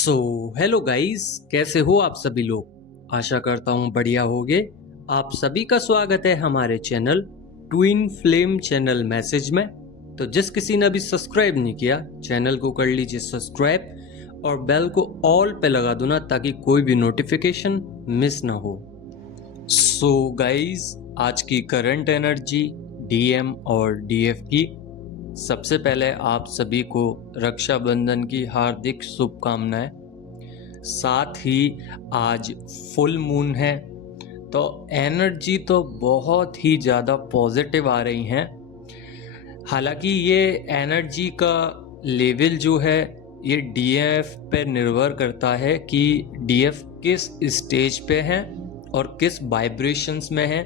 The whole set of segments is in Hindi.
सो हेलो गाइस, कैसे हो आप सभी लोग। आशा करता हूँ बढ़िया होगे। आप सभी का स्वागत है हमारे channel twin flame channel message में। तो जिस किसी ने अभी सब्सक्राइब नहीं किया चैनल को कर लीजिए सब्सक्राइब और बेल को ऑल पे लगा दो ना, ताकि कोई भी नोटिफिकेशन मिस ना हो। सो गाइस, आज की करंट एनर्जी डीएम और डीएफ की। सबसे पहले आप सभी को रक्षाबंधन की हार्दिक शुभकामनाएं। साथ ही आज फुल मून है, तो एनर्जी तो बहुत ही ज़्यादा पॉजिटिव आ रही हैं। हालांकि ये एनर्जी का लेवल जो है ये डीएफ पे निर्भर करता है कि डीएफ किस स्टेज पे है और किस वाइब्रेशंस में है।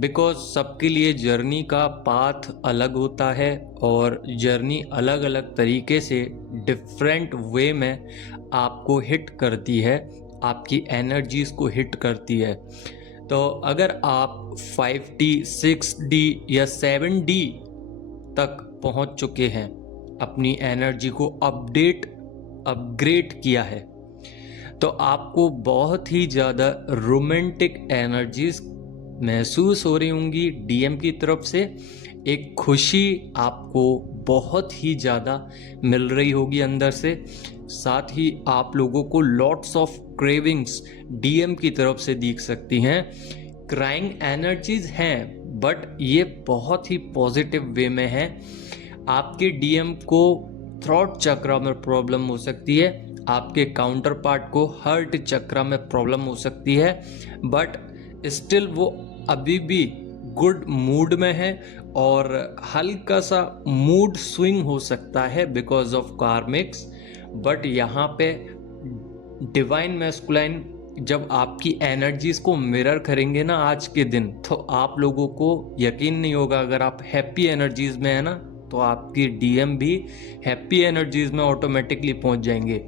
बिकॉज सबके लिए जर्नी का पाथ अलग होता है और जर्नी अलग अलग तरीके से डिफरेंट वे में आपको हिट करती है, आपकी एनर्जीज को हिट करती है। तो अगर आप 5D 6D या 7D तक पहुंच चुके हैं, अपनी एनर्जी को अपग्रेड किया है, तो आपको बहुत ही ज़्यादा रोमांटिक एनर्जीज महसूस हो रही होंगी डीएम की तरफ से। एक खुशी आपको बहुत ही ज़्यादा मिल रही होगी अंदर से। साथ ही आप लोगों को लॉट्स ऑफ क्रेविंग्स डीएम की तरफ से दिख सकती हैं। क्राइंग एनर्जीज हैं, बट ये बहुत ही पॉजिटिव वे में है। आपके डीएम को थ्रॉट चक्र में प्रॉब्लम हो सकती है, आपके काउंटर पार्ट को हार्ट चक्र में प्रॉब्लम हो सकती है, बट स्टिल वो अभी भी गुड मूड में है और हल्का सा मूड स्विंग हो सकता है बिकॉज ऑफ कार्मिक्स। बट यहाँ पे डिवाइन मैस्कुलाइन जब आपकी एनर्जीज को मिरर करेंगे ना आज के दिन, तो आप लोगों को यकीन नहीं होगा। अगर आप हैप्पी एनर्जीज में है ना, तो आपकी डीएम भी हैप्पी एनर्जीज में ऑटोमेटिकली पहुंच जाएंगे।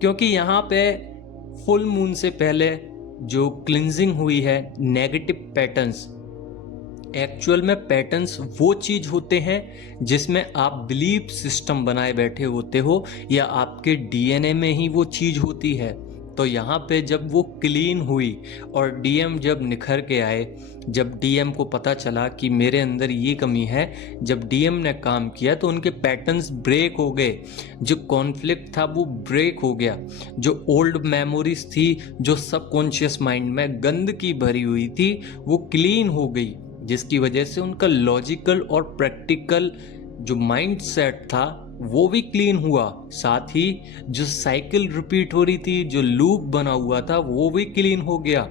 क्योंकि यहाँ पे फुल मून से पहले जो क्लिंजिंग हुई है नेगेटिव पैटर्न्स, एक्चुअल में पैटर्न्स वो चीज होते हैं जिसमें आप बिलीफ सिस्टम बनाए बैठे होते हो या आपके डीएनए में ही वो चीज होती है। तो यहाँ पे जब वो क्लीन हुई और डीएम जब निखर के आए, जब डीएम को पता चला कि मेरे अंदर ये कमी है, जब डीएम ने काम किया तो उनके पैटर्न्स ब्रेक हो गए। जो कॉन्फ्लिक्ट था वो ब्रेक हो गया। जो ओल्ड मेमोरीज थी, जो सबकॉन्शियस माइंड में गंदगी भरी हुई थी, वो क्लीन हो गई, जिसकी वजह से उनका लॉजिकल और प्रैक्टिकल जो माइंड सेट था वो भी क्लीन हुआ। साथ ही जो साइकिल रिपीट हो रही थी, जो लूप बना हुआ था, वो भी क्लीन हो गया।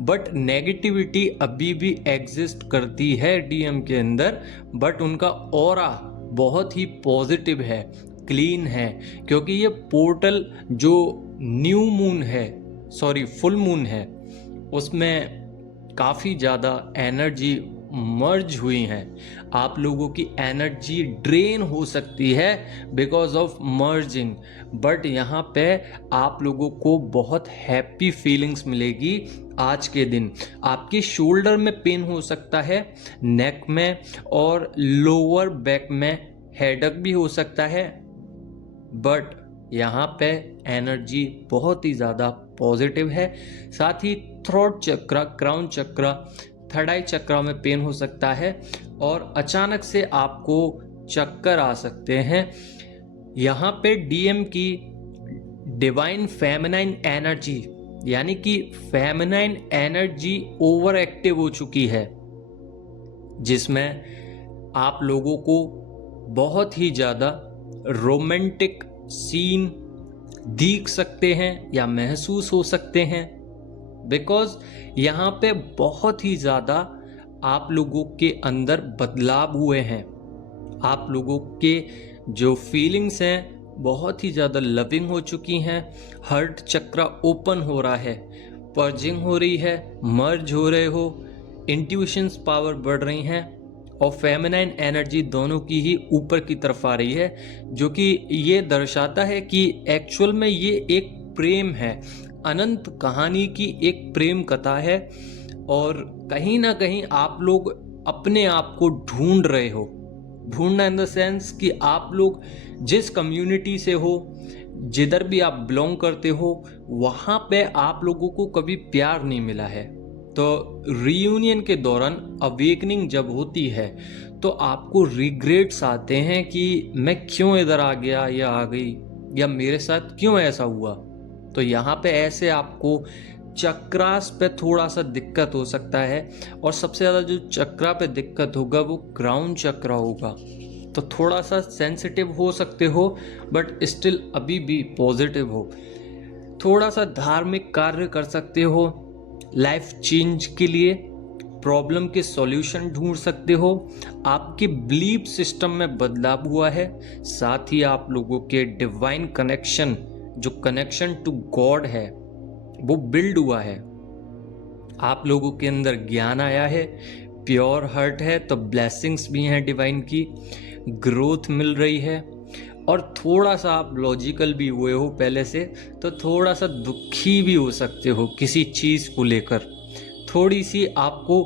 बट नेगेटिविटी अभी भी एग्जिस्ट करती है डीएम के अंदर, बट उनका ऑरा बहुत ही पॉजिटिव है, क्लीन है। क्योंकि ये पोर्टल जो न्यू मून है, सॉरी फुल मून है, उसमें काफ़ी ज़्यादा एनर्जी मर्ज हुई हैं। आप लोगों की एनर्जी ड्रेन हो सकती है बिकॉज ऑफ मर्जिंग, बट यहाँ पे आप लोगों को बहुत हैप्पी फीलिंग्स मिलेगी आज के दिन। आपके शोल्डर में पेन हो सकता है, नेक में और लोअर बैक में हेडेक भी हो सकता है, बट यहाँ पे एनर्जी बहुत ही ज़्यादा पॉजिटिव है। साथ ही थ्रोट चक्र, क्राउन चक्र, थर्ड आई चक्र में पेन हो सकता है और अचानक से आपको चक्कर आ सकते हैं। यहाँ पे डीएम की डिवाइन फेमिनाइन एनर्जी, यानी कि फेमिनाइन एनर्जी ओवर एक्टिव हो चुकी है, जिसमें आप लोगों को बहुत ही ज़्यादा रोमांटिक सीन दिख सकते हैं या महसूस हो सकते हैं। बिकॉज यहाँ पे बहुत ही ज़्यादा आप लोगों के अंदर बदलाव हुए हैं। आप लोगों के जो फीलिंग्स हैं बहुत ही ज़्यादा लविंग हो चुकी हैं। हार्ट चक्र ओपन हो रहा है, पर्जिंग हो रही है, मर्ज हो रहे हो, इंट्यूशंस पावर बढ़ रही हैं और फेमिनाइन एनर्जी दोनों की ही ऊपर की तरफ आ रही है, जो कि ये दर्शाता है कि एक्चुअल में ये एक प्रेम है, अनंत कहानी की एक प्रेम कथा है। और कहीं ना कहीं आप लोग अपने आप को ढूंढ रहे हो, ढूंढना इन द सेंस कि आप लोग जिस कम्युनिटी से हो जिधर भी आप बिलोंग करते हो वहाँ पे आप लोगों को कभी प्यार नहीं मिला है, तो रीयूनियन के दौरान अवेकनिंग जब होती है तो आपको रिग्रेट्स आते हैं कि मैं क्यों इधर आ गया या आ गई, या मेरे साथ क्यों ऐसा हुआ। तो यहाँ पे ऐसे आपको चक्रास पे थोड़ा सा दिक्कत हो सकता है, और सबसे ज़्यादा जो चक्रा पे दिक्कत होगा वो क्राउन चक्रा होगा। तो थोड़ा सा सेंसिटिव हो सकते हो, बट स्टिल अभी भी पॉजिटिव हो। थोड़ा सा धार्मिक कार्य कर सकते हो, लाइफ चेंज के लिए प्रॉब्लम के सॉल्यूशन ढूंढ सकते हो। आपके बिलीफ सिस्टम में बदलाव हुआ है, साथ ही आप लोगों के डिवाइन कनेक्शन, जो कनेक्शन टू गॉड है वो बिल्ड हुआ है। आप लोगों के अंदर ज्ञान आया है, प्योर हार्ट है, तो ब्लेसिंग्स भी हैं डिवाइन की, ग्रोथ मिल रही है। और थोड़ा सा आप लॉजिकल भी हुए हो पहले से, तो थोड़ा सा दुखी भी हो सकते हो किसी चीज़ को लेकर। थोड़ी सी आपको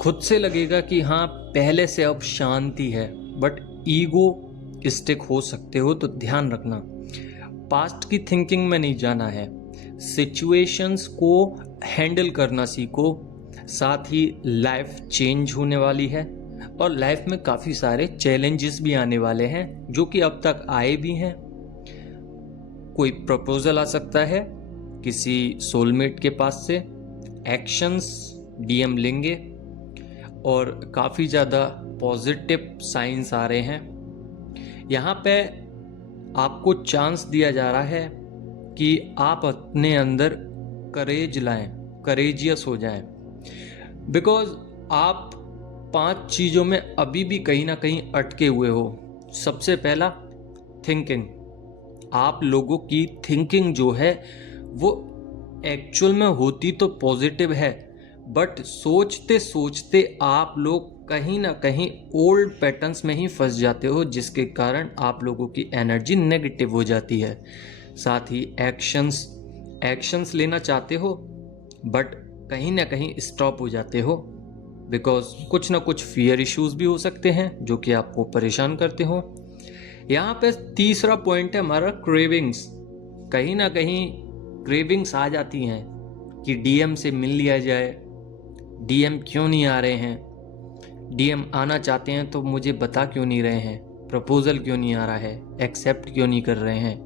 खुद से लगेगा कि हाँ पहले से अब शांति है, बट ईगो स्टिक हो सकते हो, तो ध्यान रखना। पास्ट की थिंकिंग में नहीं जाना है, सिचुएशंस को हैंडल करना सीखो। साथ ही लाइफ चेंज होने वाली है, और लाइफ में काफ़ी सारे चैलेंजेस भी आने वाले हैं, जो कि अब तक आए भी हैं। कोई प्रपोजल आ सकता है किसी सोलमेट के पास से, एक्शंस डीएम लेंगे, और काफ़ी ज़्यादा पॉजिटिव साइंस आ रहे हैं। यहाँ पे आपको चांस दिया जा रहा है कि आप अपने अंदर करेज लाएं, करेजियस हो जाएं, बिकॉज आप 5 चीज़ों में अभी भी कहीं ना कहीं अटके हुए हो। सबसे पहला, थिंकिंग। आप लोगों की थिंकिंग जो है वो एक्चुअल में होती तो पॉजिटिव है, बट सोचते सोचते आप लोग कहीं ना कहीं ओल्ड पैटर्न्स में ही फंस जाते हो, जिसके कारण आप लोगों की एनर्जी नेगेटिव हो जाती है। साथ ही एक्शंस लेना चाहते हो, बट कहीं ना कहीं स्टॉप हो जाते हो, बिकॉज कुछ ना कुछ फियर इश्यूज भी हो सकते हैं जो कि आपको परेशान करते हो। यहाँ पे तीसरा पॉइंट है हमारा क्रेविंग्स। कहीं ना कहीं क्रेविंग्स आ जाती हैं कि डीएम से मिल लिया जाए, डीएम क्यों नहीं आ रहे हैं, डीएम आना चाहते हैं तो मुझे बता क्यों नहीं रहे हैं, प्रपोजल क्यों नहीं आ रहा है, एक्सेप्ट क्यों नहीं कर रहे हैं,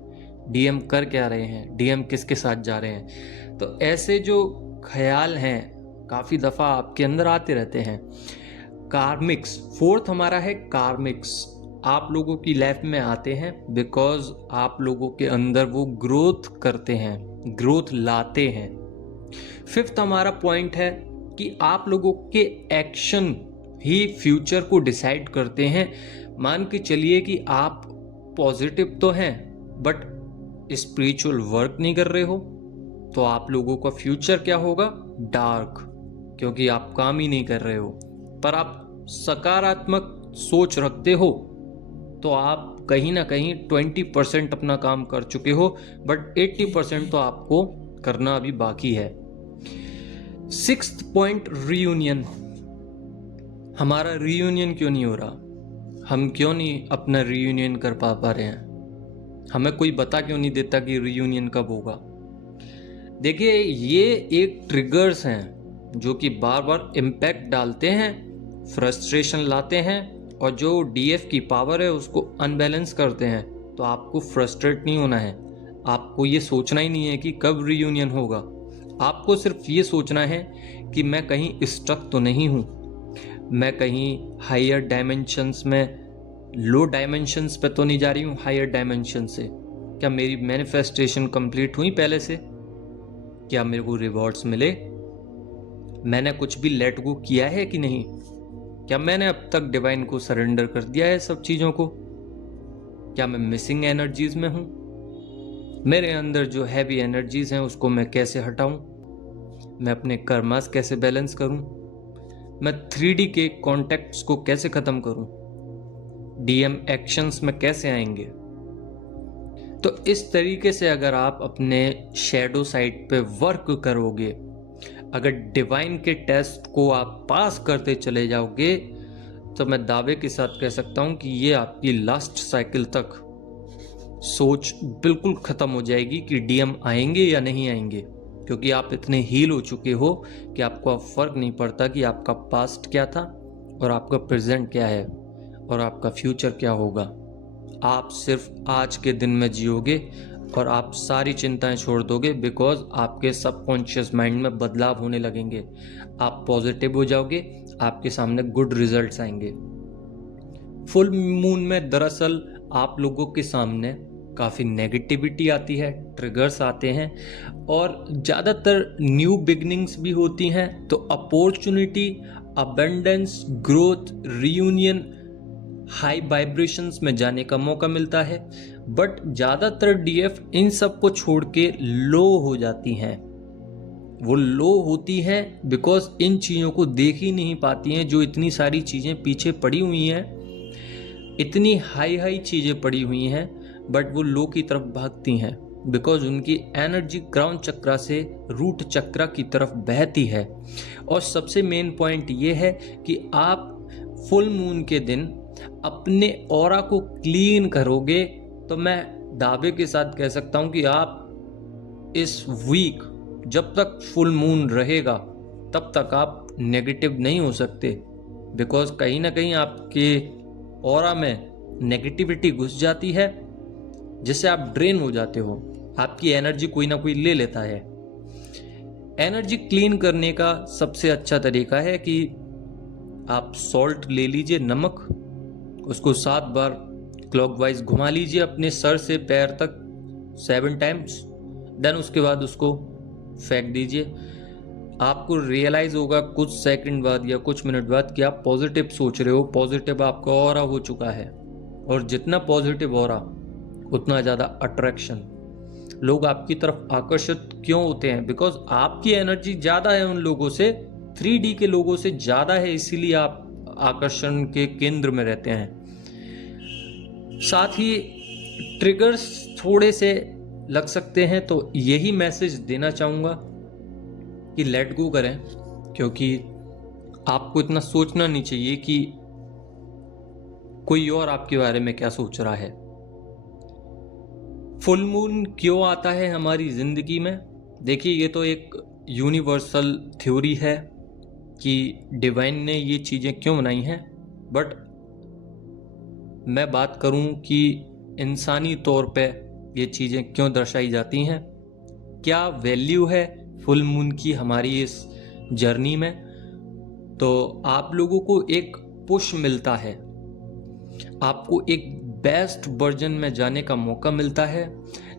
डीएम कर क्या रहे हैं, डीएम किसके साथ जा रहे हैं। तो ऐसे जो ख्याल हैं काफ़ी दफ़ा आपके अंदर आते रहते हैं। कार्मिक्स, फोर्थ हमारा है कार्मिक्स। आप लोगों की लाइफ में आते हैं बिकॉज आप लोगों के अंदर वो ग्रोथ करते हैं, ग्रोथ लाते हैं। फिफ्थ हमारा पॉइंट है कि आप लोगों के एक्शन ही फ्यूचर को डिसाइड करते हैं। मान के चलिए कि आप पॉजिटिव तो हैं बट स्पिरिचुअल वर्क नहीं कर रहे हो, तो आप लोगों का फ्यूचर क्या होगा, डार्क, क्योंकि आप काम ही नहीं कर रहे हो। पर आप सकारात्मक सोच रखते हो तो आप कहीं ना कहीं 20% अपना काम कर चुके हो, बट 80% तो आपको करना अभी बाकी है। Sixth point, reunion. हमारा रीयूनियन क्यों नहीं हो रहा, हम क्यों नहीं अपना रीयूनियन कर पा रहे हैं, हमें कोई बता क्यों नहीं देता कि रीयूनियन कब होगा। देखिए, ये एक ट्रिगर्स हैं जो कि बार बार इम्पैक्ट डालते हैं, फ्रस्ट्रेशन लाते हैं, और जो डीएफ की पावर है उसको अनबैलेंस करते हैं। तो आपको फ्रस्ट्रेट नहीं होना है, आपको ये सोचना ही नहीं है कि कब रीयूनियन होगा। आपको सिर्फ ये सोचना है कि मैं कहीं स्टक तो नहीं हूँ, मैं कहीं हायर डायमेंशंस में, लो डायमेंशंस पे तो नहीं जा रही हूँ हायर डायमेंशन से। क्या मेरी मैनिफेस्टेशन कंप्लीट हुई पहले से, क्या मेरे को रिवॉर्ड्स मिले, मैंने कुछ भी लेट गो किया है कि नहीं, क्या मैंने अब तक डिवाइन को सरेंडर कर दिया है सब चीज़ों को, क्या मैं मिसिंग एनर्जीज में हूँ, मेरे अंदर जो हैवी एनर्जीज हैं उसको मैं कैसे हटाऊं, मैं अपने कर्मास कैसे बैलेंस करूं, मैं 3D के कॉन्टेक्ट्स को कैसे ख़त्म करूं, डीएम एक्शंस में कैसे आएंगे। तो इस तरीके से अगर आप अपने शैडो साइड पे वर्क करोगे, अगर डिवाइन के टेस्ट को आप पास करते चले जाओगे, तो मैं दावे के साथ कह सकता हूं कि ये आपकी लास्ट साइकिल तक सोच बिल्कुल ख़त्म हो जाएगी कि डीएम आएंगे या नहीं आएंगे, क्योंकि आप इतने हील हो चुके हो कि आपको अब फ़र्क नहीं पड़ता कि आपका पास्ट क्या था और आपका प्रेजेंट क्या है और आपका फ्यूचर क्या होगा। आप सिर्फ आज के दिन में जियोगे और आप सारी चिंताएं छोड़ दोगे, बिकॉज आपके सबकॉन्शियस माइंड में बदलाव होने लगेंगे। आप पॉजिटिव हो जाओगे, आपके सामने गुड रिजल्ट्स आएंगे। फुल मून में दरअसल आप लोगों के सामने काफ़ी नेगेटिविटी आती है, ट्रिगर्स आते हैं और ज़्यादातर न्यू बिगनिंग्स भी होती हैं। तो opportunity, abundance, growth, reunion, high vibrations में जाने का मौका मिलता है। बट ज़्यादातर डीएफ इन सब को छोड़ के लो हो जाती हैं। वो लो होती हैं बिकॉज इन चीज़ों को देख ही नहीं पाती हैं, जो इतनी सारी चीज़ें पीछे पड़ी हुई हैं, इतनी हाई हाई चीज़ें पड़ी हुई हैं, बट वो लो की तरफ भागती हैं बिकॉज उनकी एनर्जी क्राउन चक्रा से रूट चक्रा की तरफ बहती है। और सबसे मेन पॉइंट ये है कि आप फुल मून के दिन अपने ऑरा को क्लीन करोगे तो मैं दावे के साथ कह सकता हूँ कि आप इस वीक, जब तक फुल मून रहेगा तब तक आप नेगेटिव नहीं हो सकते, बिकॉज कहीं ना कहीं आपके ऑरा में नेगेटिविटी घुस जाती है, जिससे आप ड्रेन हो जाते हो। आपकी एनर्जी कोई ना कोई ले लेता है। एनर्जी क्लीन करने का सबसे अच्छा तरीका है कि आप सॉल्ट ले लीजिए, नमक, उसको 7 बार क्लॉकवाइज घुमा लीजिए अपने सर से पैर तक 7 टाइम्स। देन उसके बाद उसको फेंक दीजिए। आपको रियलाइज होगा कुछ सेकंड बाद या कुछ मिनट बाद कि आप पॉजिटिव सोच रहे हो, पॉजिटिव आपका ऑरा हो चुका है। और जितना पॉजिटिव ऑरा उतना ज़्यादा अट्रैक्शन, लोग आपकी तरफ आकर्षित क्यों होते हैं? बिकॉज आपकी एनर्जी ज़्यादा है उन लोगों से, 3D के लोगों से ज़्यादा है, इसीलिए आप आकर्षण के केंद्र में रहते हैं। साथ ही ट्रिगर्स थोड़े से लग सकते हैं, तो यही मैसेज देना चाहूँगा कि लेट गो करें, क्योंकि आपको इतना सोचना नहीं चाहिए कि कोई और आपके बारे में क्या सोच रहा है। फुल मून क्यों आता है हमारी ज़िंदगी में? देखिए, ये तो एक यूनिवर्सल थ्योरी है कि डिवाइन ने ये चीज़ें क्यों बनाई हैं, बट मैं बात करूं कि इंसानी तौर पे ये चीज़ें क्यों दर्शाई जाती हैं, क्या वैल्यू है फुल मून की हमारी इस जर्नी में। तो आप लोगों को एक पुश मिलता है, आपको एक बेस्ट वर्जन में जाने का मौका मिलता है,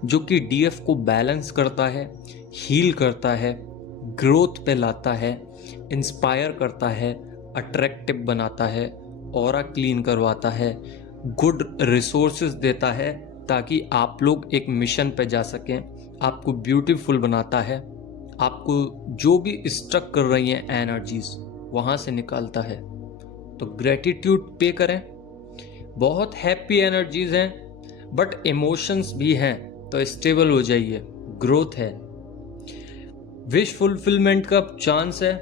जो कि डीएफ को बैलेंस करता है, हील करता है, ग्रोथ पे लाता है, इंस्पायर करता है, अट्रैक्टिव बनाता है, ऑरा क्लीन करवाता है, गुड रिसोर्सेज देता है ताकि आप लोग एक मिशन पे जा सकें, आपको ब्यूटीफुल बनाता है, आपको जो भी स्ट्रक कर रही हैं एनर्जीज वहाँ से निकालता है। तो ग्रेटिट्यूड पे करें। बहुत हैप्पी एनर्जीज हैं बट इमोशंस भी हैं, तो स्टेबल हो जाइए, ग्रोथ है। विश फुलफिलमेंट का चांस है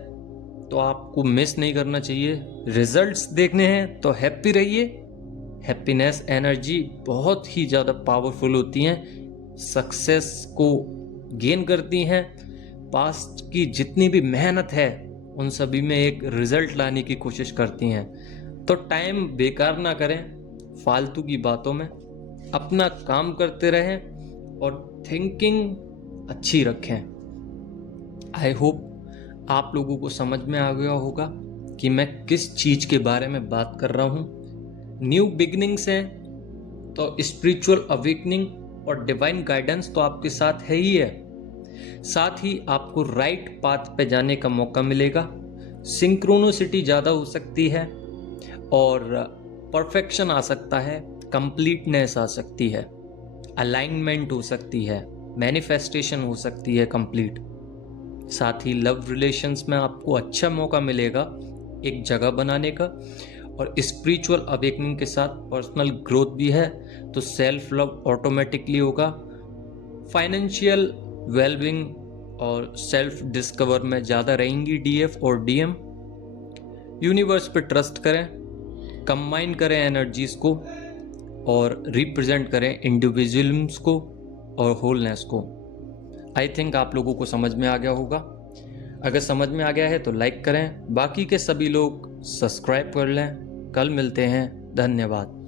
तो आपको मिस नहीं करना चाहिए। रिजल्ट्स देखने हैं तो हैप्पी रहिए। हैप्पीनेस एनर्जी बहुत ही ज़्यादा पावरफुल होती हैं, सक्सेस को गेन करती हैं। पास्ट की जितनी भी मेहनत है उन सभी में एक रिजल्ट लाने की कोशिश करती हैं। तो टाइम बेकार ना करें फालतू की बातों में, अपना काम करते रहें और थिंकिंग अच्छी रखें। आई होप आप लोगों को समझ में आ गया होगा कि मैं किस चीज़ के बारे में बात कर रहा हूँ। न्यू बिगनिंग्स हैं तो स्पिरिचुअल अवेकनिंग और डिवाइन गाइडेंस तो आपके साथ है ही है, साथ ही आपको राइट पाथ पे जाने का मौका मिलेगा। सिंक्रोनिसिटी ज़्यादा हो सकती है और परफेक्शन आ सकता है, कंप्लीटनेस आ सकती है, अलाइनमेंट हो सकती है, मैनिफेस्टेशन हो सकती है कंप्लीट। साथ ही लव रिलेशंस में आपको अच्छा मौका मिलेगा एक जगह बनाने का, और स्पिरिचुअल अवेकनिंग के साथ पर्सनल ग्रोथ भी है, तो सेल्फ लव ऑटोमेटिकली होगा। फाइनेंशियल वेलबींग और सेल्फ डिस्कवर में ज़्यादा रहेंगी डीएफ और डीएम। यूनिवर्स पे ट्रस्ट करें, कंबाइन करें एनर्जीज को, और रिप्रेजेंट करें इंडिविजुअल्स को और होलनेस को। आई थिंक आप लोगों को समझ में आ गया होगा। अगर समझ में आ गया है तो लाइक करें, बाकी के सभी लोग सब्सक्राइब कर लें। कल मिलते हैं, धन्यवाद।